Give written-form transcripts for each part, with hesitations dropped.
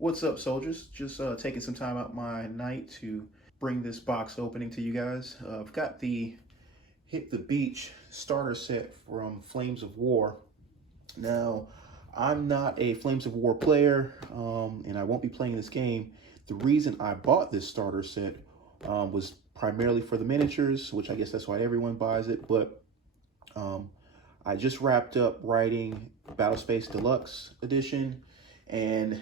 What's up, soldiers? Just taking some time out my night to bring this box opening to you guys. I've got the Hit the Beach starter set from Flames of War. Now, I'm not a Flames of War player, and I won't be playing this game. The reason I bought this starter set was primarily for the miniatures, which I guess that's why everyone buys it, but I just wrapped up writing Battlespace Deluxe Edition, and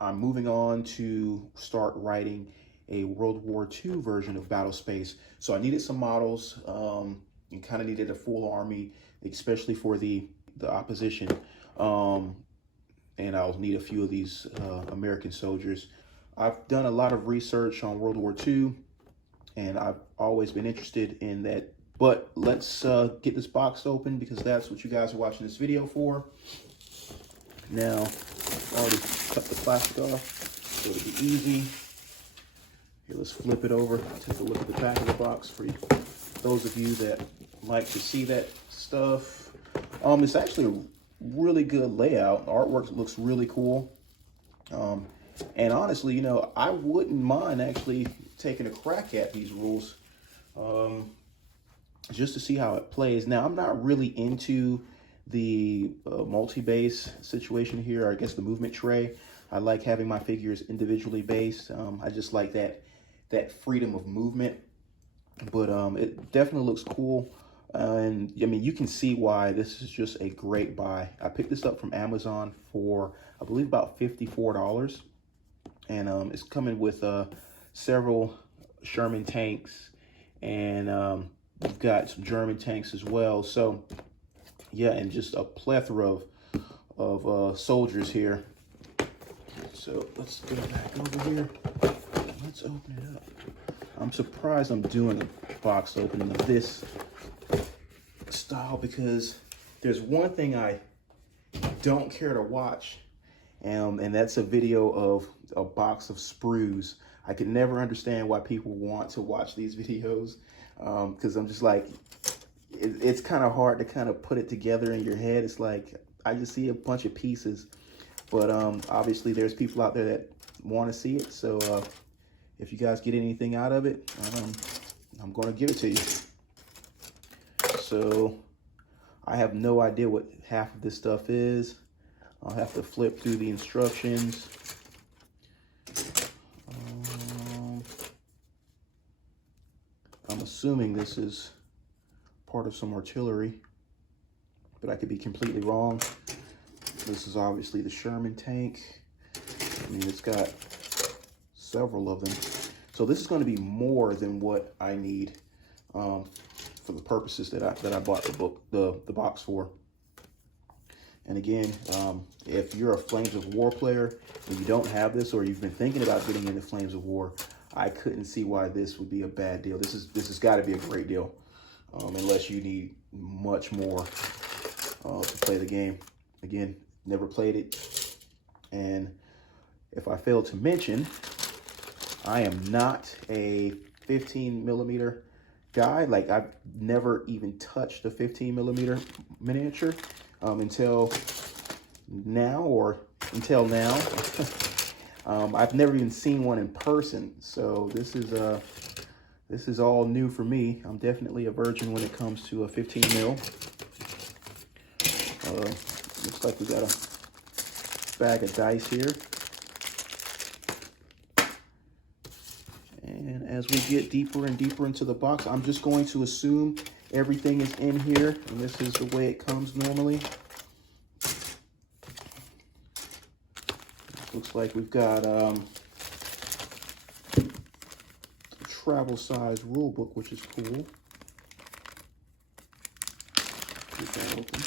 I'm moving on to start writing a World War II version of Battlespace. So I needed some models and kind of needed a full army, especially for the opposition. And I'll need a few of these American soldiers. I've done a lot of research on World War II, and I've always been interested in that. But let's get this box open because that's what you guys are watching this video for. Now, I've already cut the plastic off, so it'll be easy. Here, let's flip it over. Take a look at the back of the box for you, those of you that like to see that stuff. It's actually a really good layout. The artwork looks really cool. And honestly, you know, I wouldn't mind actually taking a crack at these rules. Just to see how it plays. Now, I'm not really into the multi-base situation here, or I guess the movement tray. I like having my figures individually based. I just like that freedom of movement, but it definitely looks cool. And I mean, you can see why this is just a great buy. I picked this up from Amazon for, I believe, about $54. And it's coming with several Sherman tanks, and we've got some German tanks as well. So yeah, and just a plethora of soldiers here. So let's go back over here. Let's open it up. I'm surprised I'm doing a box opening of this style because there's one thing I don't care to watch, and that's a video of a box of sprues. I could never understand why people want to watch these videos, because I'm just like, it's kind of hard to kind of put it together in your head. It's like, I just see a bunch of pieces, but obviously there's people out there that want to see it. So if you guys get anything out of it, I'm going to give it to you. So I have no idea what half of this stuff is. I'll have to flip through the instructions. I'm assuming this is part of some artillery, but I could be completely wrong. This is obviously the Sherman tank. I mean, it's got several of them. So this is going to be more than what I need for the purposes that I bought the box for. And again, if you're a Flames of War player and you don't have this, or you've been thinking about getting into Flames of War, I couldn't see why this would be a bad deal. This has got to be a great deal, unless you need much more to play the game. Again, never played it. And if I fail to mention, I am not a 15mm guy. Like, I've never even touched a 15mm miniature until now. I've never even seen one in person, so this is all new for me. I'm definitely a virgin when it comes to a 15mm. Looks like we got a bag of dice here. And as we get deeper and deeper into the box, I'm just going to assume everything is in here, and this is the way it comes normally. Looks like we've got a travel size rule book, which is cool. Get that open.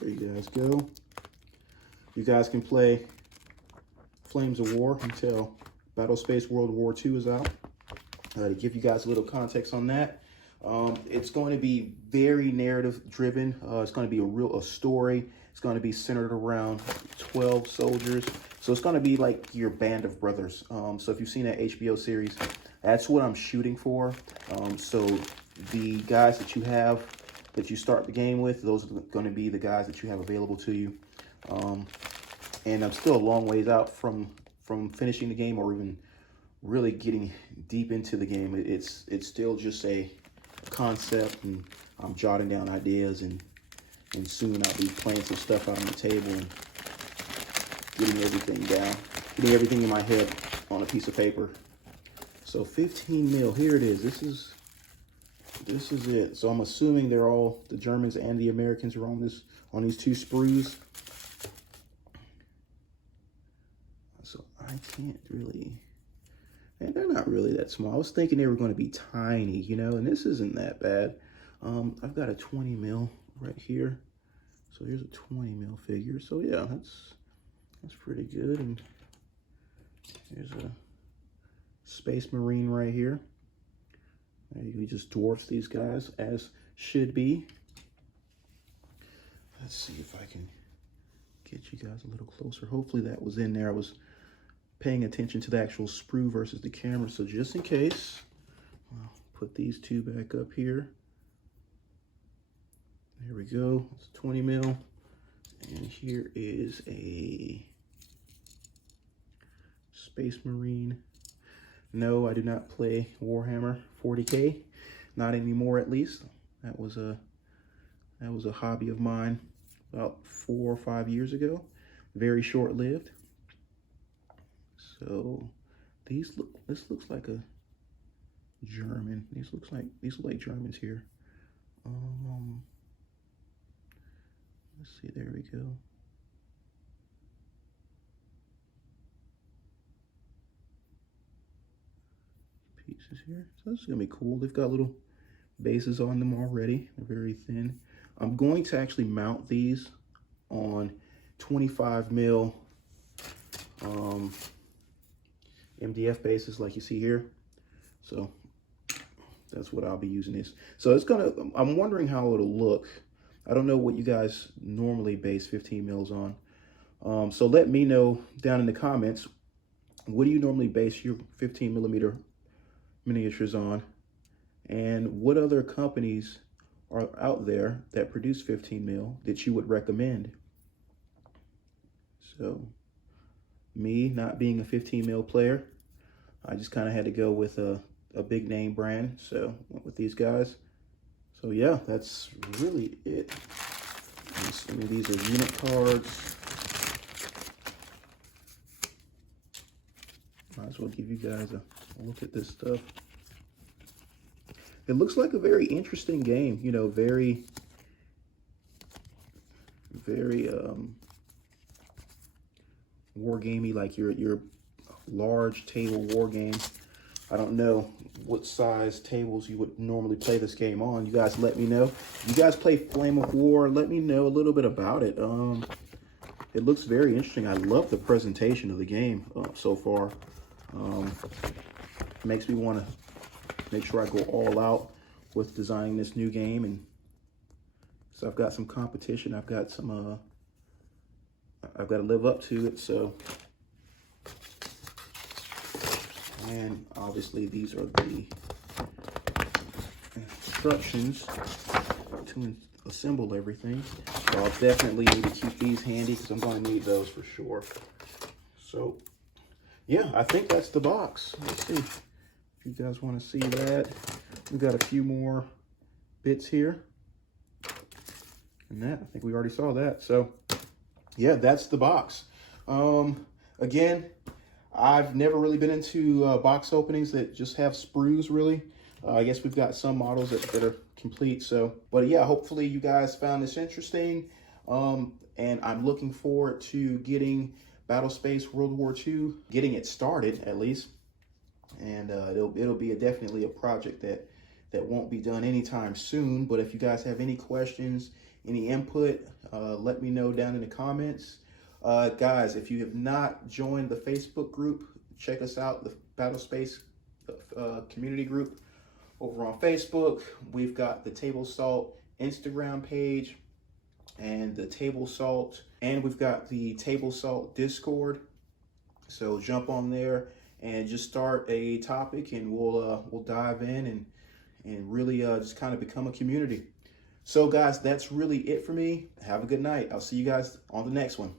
There you guys go. You guys can play Flames of War until Battlespace World War II is out. To give you guys a little context on that, it's going to be very narrative driven. It's going to be a story. It's going to be centered around 12 soldiers. So it's going to be like your Band of Brothers. So if you've seen that HBO series, that's what I'm shooting for. So the guys that you have that you start the game with. Those are going to be the guys that you have available to you. And I'm still a long ways out from finishing the game or even really getting deep into the game. It's still just a concept, and I'm jotting down ideas, and soon I'll be playing some stuff out on the table and getting everything down, getting everything in my head on a piece of paper. So 15 mil, here it is. This is it. So I'm assuming they're all, the Germans and the Americans are on these two sprues. So I can't really, and they're not really that small. I was thinking they were going to be tiny, you know, and this isn't that bad. I've got a 20 mil right here. So here's a 20 mil figure. So yeah, that's pretty good. And here's a Space Marine right here. We just dwarfs these guys as should be. Let's see if I can get you guys a little closer. Hopefully that was in there. I was paying attention to the actual sprue versus the camera. So just in case, I'll put these two back up here. There we go. It's 20 mil. And here is a Space Marine. No, I do not play Warhammer 40K. Not anymore, at least. That was a hobby of mine about 4 or 5 years ago. Very short-lived. So this looks like a German. These look like Germans here. Let's see, there we go. Pieces here. So this is gonna be cool. They've got little bases on them already. They're very thin. I'm going to actually mount these on 25 mil MDF bases like you see here. So that's what I'll be using this. So it's gonna, I'm wondering how it'll look. I don't know what you guys normally base 15 mils on. So let me know down in the comments, what do you normally base your 15 millimeter miniatures on? And what other companies are out there that produce 15 mil that you would recommend? So me not being a 15 mil player, I just kind of had to go with a big name brand. So went with these guys. So yeah, that's really it. I'm assuming these are unit cards. Might as well give you guys a look at this stuff. It looks like a very interesting game, you know, very war gamey, like your large table war game. I don't know what size tables you would normally play this game on. You guys let me know. If you guys play Flame of War, let me know a little bit about it. It looks very interesting. I love the presentation of the game so far. Makes me want to make sure I go all out with designing this new game. And so I've got some competition. I've got some, I've got to live up to it. So, and obviously these are the instructions to assemble everything. So I'll definitely need to keep these handy because I'm going to need those for sure. So yeah, I think that's the box. Let's see if you guys want to see that. We've got a few more bits here. And that, I think we already saw that. So yeah, that's the box. Again, I've never really been into box openings that just have sprues, really. I guess we've got some models that are complete. So, but yeah, hopefully you guys found this interesting. And I'm looking forward to getting Battlespace World War II, getting it started at least. And it'll be definitely a project that won't be done anytime soon. But if you guys have any questions, any input, let me know down in the comments. Guys, if you have not joined the Facebook group, check us out, the Battlespace community group over on Facebook. We've got the Table Salt Instagram page and the Table Salt, and we've got the Table Salt Discord. So jump on there and just start a topic, and we'll dive in and really just kind of become a community. So guys, that's really it for me. Have a good night. I'll see you guys on the next one.